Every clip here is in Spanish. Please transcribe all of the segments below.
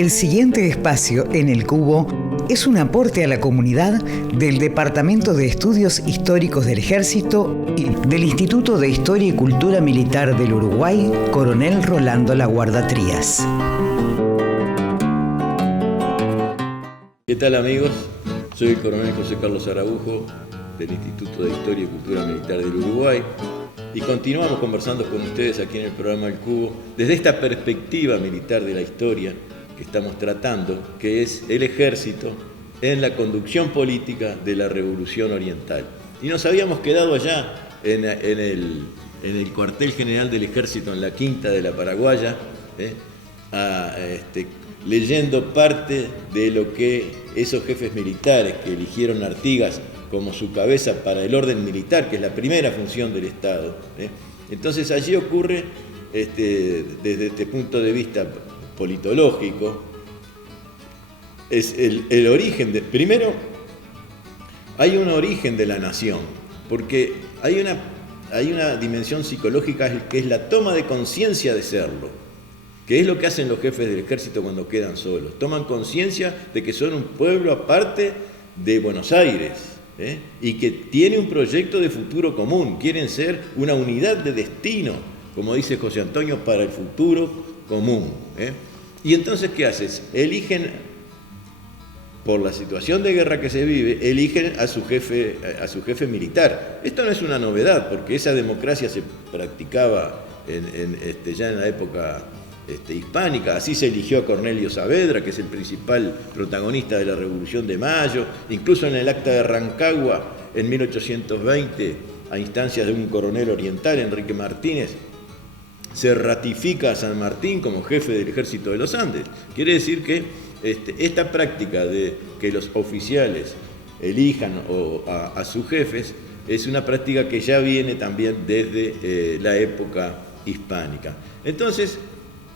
El siguiente espacio en El Cubo es un aporte a la comunidad del Departamento de Estudios Históricos del Ejército y del Instituto de Historia y Cultura Militar del Uruguay, Coronel Rolando Laguarda Trías. ¿Qué tal, amigos? Soy el coronel José Carlos Araujo del Instituto de Historia y Cultura Militar del Uruguay y continuamos conversando con ustedes aquí en el programa El Cubo desde esta perspectiva militar de la historia que estamos tratando, que es el ejército en la conducción política de la Revolución Oriental. Y nos habíamos quedado allá en el cuartel general del ejército, en la Quinta de la Paraguaya, leyendo parte de lo que esos jefes militares que eligieron Artigas como su cabeza para el orden militar, que es la primera función del Estado. Entonces allí ocurre, desde este punto de vista politológico, es el origen de... Primero, hay un origen de la nación, porque hay una dimensión psicológica que es la toma de conciencia de serlo, que es lo que hacen los jefes del ejército cuando quedan solos. Toman conciencia de que son un pueblo aparte de Buenos Aires, y que tiene un proyecto de futuro común. Quieren ser una unidad de destino, como dice José Antonio, para el futuro común. Y entonces, ¿qué haces? Eligen, por la situación de guerra que se vive, eligen a su jefe militar. Esto no es una novedad, porque esa democracia se practicaba ya en la época hispánica. Así se eligió a Cornelio Saavedra, que es el principal protagonista de la Revolución de Mayo. Incluso en el Acta de Rancagua, en 1820, a instancias de un coronel oriental, Enrique Martínez, se ratifica a San Martín como jefe del Ejército de los Andes. Quiere decir que esta práctica de que los oficiales elijan a sus jefes es una práctica que ya viene también desde la época hispánica. Entonces,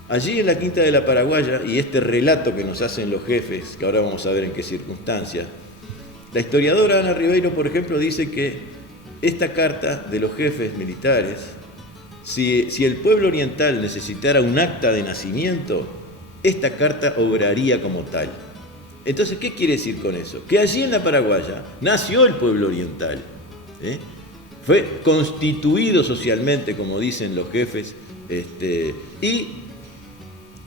allí en la Quinta de la Paraguaya, y este relato que nos hacen los jefes, que ahora vamos a ver en qué circunstancias, la historiadora Ana Ribeiro, por ejemplo, dice que esta carta de los jefes militares, si el pueblo oriental necesitara un acta de nacimiento, esta carta obraría como tal. Entonces, ¿qué quiere decir con eso? Que allí en la Paraguaya nació el pueblo oriental, fue constituido socialmente, como dicen los jefes, y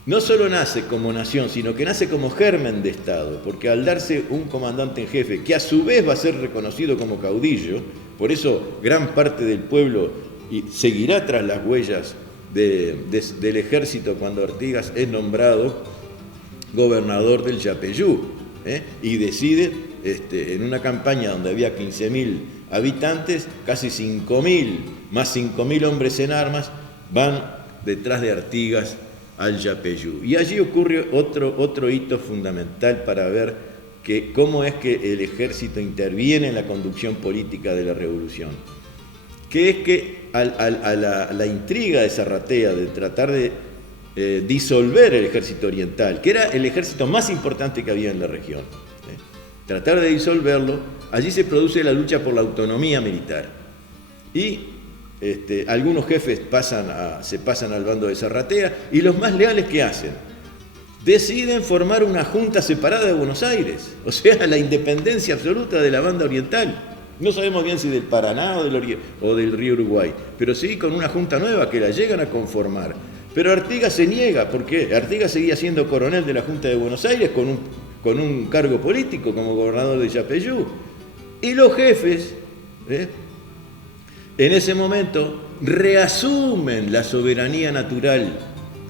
no solo nace como nación, sino que nace como germen de Estado, porque al darse un comandante en jefe, que a su vez va a ser reconocido como caudillo, por eso gran parte del pueblo seguirá tras las huellas del ejército cuando Artigas es nombrado gobernador del Yapeyú, y decide, en una campaña donde había 15.000 habitantes, casi 5.000, más 5.000 hombres en armas, van detrás de Artigas al Yapeyú. Y allí ocurre otro hito fundamental para ver cómo es que el ejército interviene en la conducción política de la revolución, que es que a la intriga de Zarratea de tratar de disolver el ejército oriental, que era el ejército más importante que había en la región, tratar de disolverlo, allí se produce la lucha por la autonomía militar. Y algunos jefes se pasan al bando de Zarratea, y los más leales, ¿qué hacen? Deciden formar una junta separada de Buenos Aires, o sea, la independencia absoluta de la banda oriental. No sabemos bien si del Paraná o del río Uruguay, pero sí con una junta nueva que la llegan a conformar. Pero Artigas se niega, porque Artigas seguía siendo coronel de la Junta de Buenos Aires con un cargo político como gobernador de Yapeyú. Y los jefes, en ese momento, reasumen la soberanía natural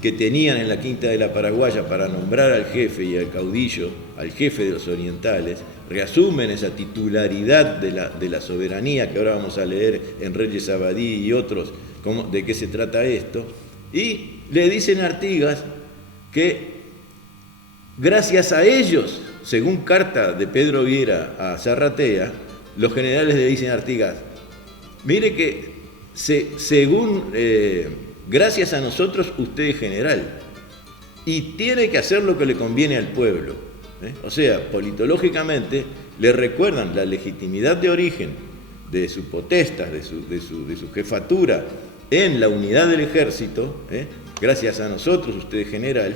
que tenían en la Quinta de la Paraguaya para nombrar al jefe y al caudillo, al jefe de los orientales, reasumen esa titularidad de la soberanía, que ahora vamos a leer en Reyes Abadí y otros, de qué se trata esto, y le dicen a Artigas que gracias a ellos, según carta de Pedro Viera a Zarratea, los generales le dicen a Artigas, mire que gracias a nosotros usted es general y tiene que hacer lo que le conviene al pueblo. O sea, politológicamente le recuerdan la legitimidad de origen de sus potestas, de su jefatura en la unidad del ejército, gracias a nosotros usted es general,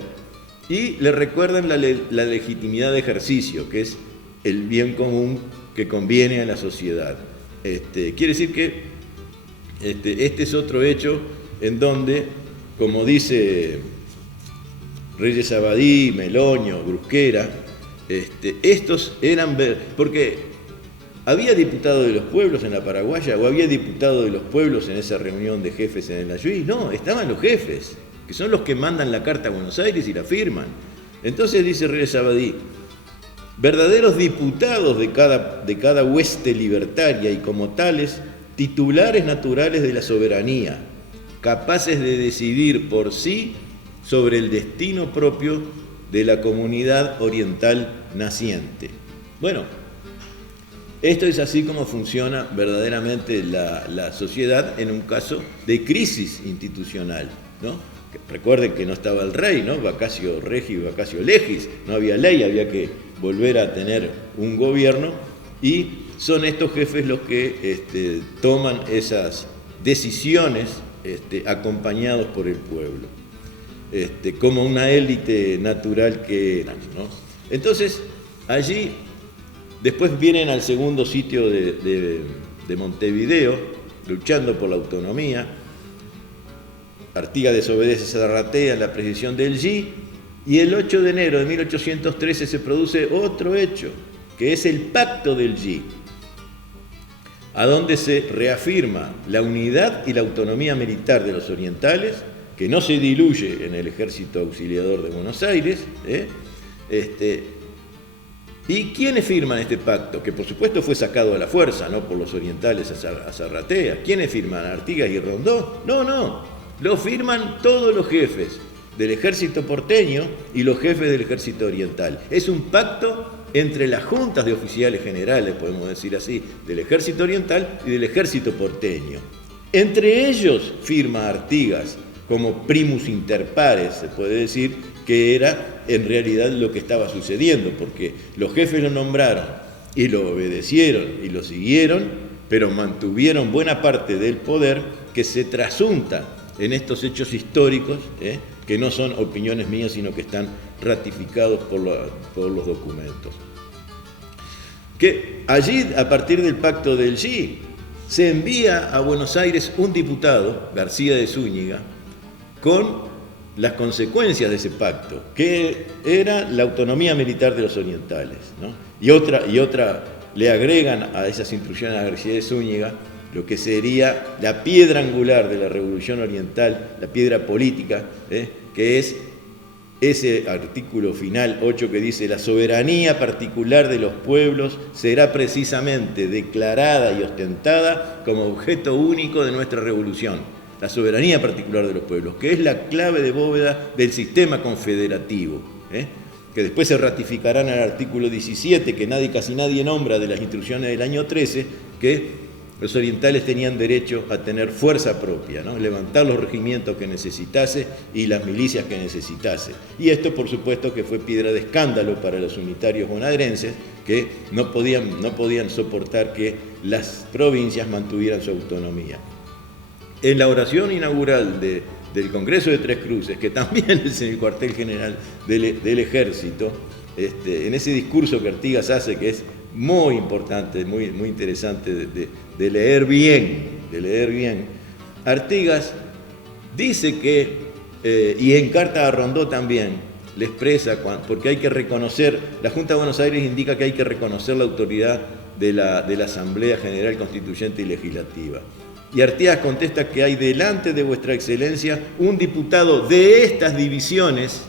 y le recuerdan la legitimidad de ejercicio, que es el bien común que conviene a la sociedad. Quiere decir que este es otro hecho en donde, como dice Reyes Abadí, Meloño, Brusquera, estos eran... Porque ¿había diputados de los pueblos en la Paraguaya o había diputados de los pueblos en esa reunión de jefes en el Ayuí? No, estaban los jefes, que son los que mandan la carta a Buenos Aires y la firman. Entonces dice Reyes Abadí, verdaderos diputados de cada hueste libertaria y como tales, titulares naturales de la soberanía, capaces de decidir por sí sobre el destino propio de la comunidad oriental naciente. Bueno, esto es así como funciona verdaderamente la sociedad en un caso de crisis institucional, ¿no? Recuerden que no estaba el rey, ¿no? Vacatio regis, vacatio legis, no había ley, había que volver a tener un gobierno y son estos jefes los que toman esas decisiones acompañados por el pueblo, como una élite natural que eran, ¿no? Entonces, allí, después vienen al segundo sitio de Montevideo, luchando por la autonomía. Artigas desobedece a Zarratea en la precisión del G, y el 8 de enero de 1813 se produce otro hecho, que es el Pacto del G, a donde se reafirma la unidad y la autonomía militar de los orientales, que no se diluye en el Ejército Auxiliador de Buenos Aires. ¿Y quiénes firman este pacto? Que por supuesto fue sacado a la fuerza, no por los orientales a Zarratea. ¿Quiénes firman? ¿Artigas y Rondó? No, lo firman todos los jefes del ejército porteño y los jefes del ejército oriental. Es un pacto entre las juntas de oficiales generales, podemos decir así, del ejército oriental y del ejército porteño. Entre ellos firma Artigas como primus inter pares, se puede decir, que era en realidad lo que estaba sucediendo, porque los jefes lo nombraron y lo obedecieron y lo siguieron, pero mantuvieron buena parte del poder que se trasunta en estos hechos históricos, que no son opiniones mías, sino que están ratificados por los documentos. Que allí, a partir del Pacto del G, se envía a Buenos Aires un diputado, García de Zúñiga, con las consecuencias de ese pacto, que era la autonomía militar de los orientales, ¿no? Y otra le agregan a esas instrucciones a García de Zúñiga lo que sería la piedra angular de la Revolución Oriental, la piedra política, que es ese artículo final 8 que dice: la soberanía particular de los pueblos será precisamente declarada y ostentada como objeto único de nuestra revolución. La soberanía particular de los pueblos, que es la clave de bóveda del sistema confederativo, que después se ratificará en el artículo 17, que casi nadie nombra, de las instrucciones del año 13, que los orientales tenían derecho a tener fuerza propia, ¿no? Levantar los regimientos que necesitase y las milicias que necesitase. Y esto, por supuesto, que fue piedra de escándalo para los unitarios bonaerenses, que no podían soportar que las provincias mantuvieran su autonomía. En la oración inaugural del Congreso de Tres Cruces, que también es en el cuartel general del Ejército, en ese discurso que Artigas hace, que es muy importante, muy interesante de leer bien, Artigas dice que, y en carta a Rondó también, le expresa, porque hay que reconocer, la Junta de Buenos Aires indica que hay que reconocer la autoridad de la Asamblea General Constituyente y Legislativa. Y Artigas contesta que hay delante de vuestra excelencia un diputado de estas divisiones,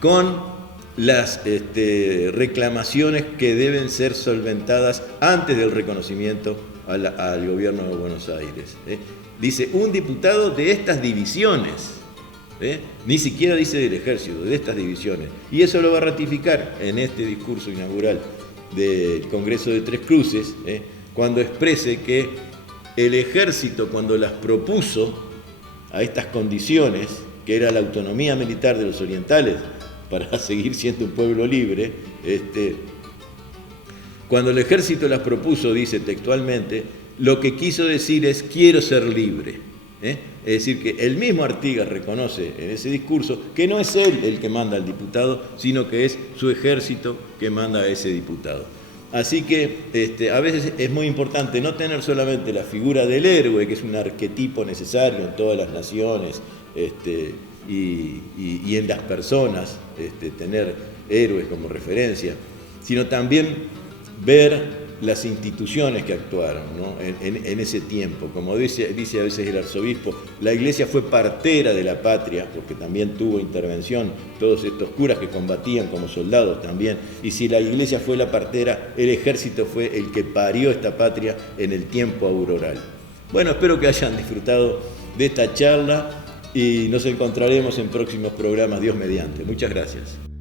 con las reclamaciones que deben ser solventadas antes del reconocimiento al gobierno de Buenos Aires. Dice, un diputado de estas divisiones, ni siquiera dice del ejército, de estas divisiones. Y eso lo va a ratificar en este discurso inaugural del Congreso de Tres Cruces, cuando exprese que el ejército, cuando las propuso a estas condiciones, que era la autonomía militar de los orientales para seguir siendo un pueblo libre, cuando el ejército las propuso, dice textualmente, lo que quiso decir es: quiero ser libre. Es decir, que el mismo Artigas reconoce en ese discurso que no es él el que manda al diputado, sino que es su ejército que manda a ese diputado. Así que a veces es muy importante no tener solamente la figura del héroe, que es un arquetipo necesario en todas las naciones y en las personas, tener héroes como referencia, sino también ver las instituciones que actuaron, ¿no? en ese tiempo. Como dice a veces el arzobispo, la Iglesia fue partera de la patria, porque también tuvo intervención, todos estos curas que combatían como soldados también, y si la Iglesia fue la partera, el ejército fue el que parió esta patria en el tiempo auroral. Bueno, espero que hayan disfrutado de esta charla y nos encontraremos en próximos programas, Dios mediante. Muchas gracias.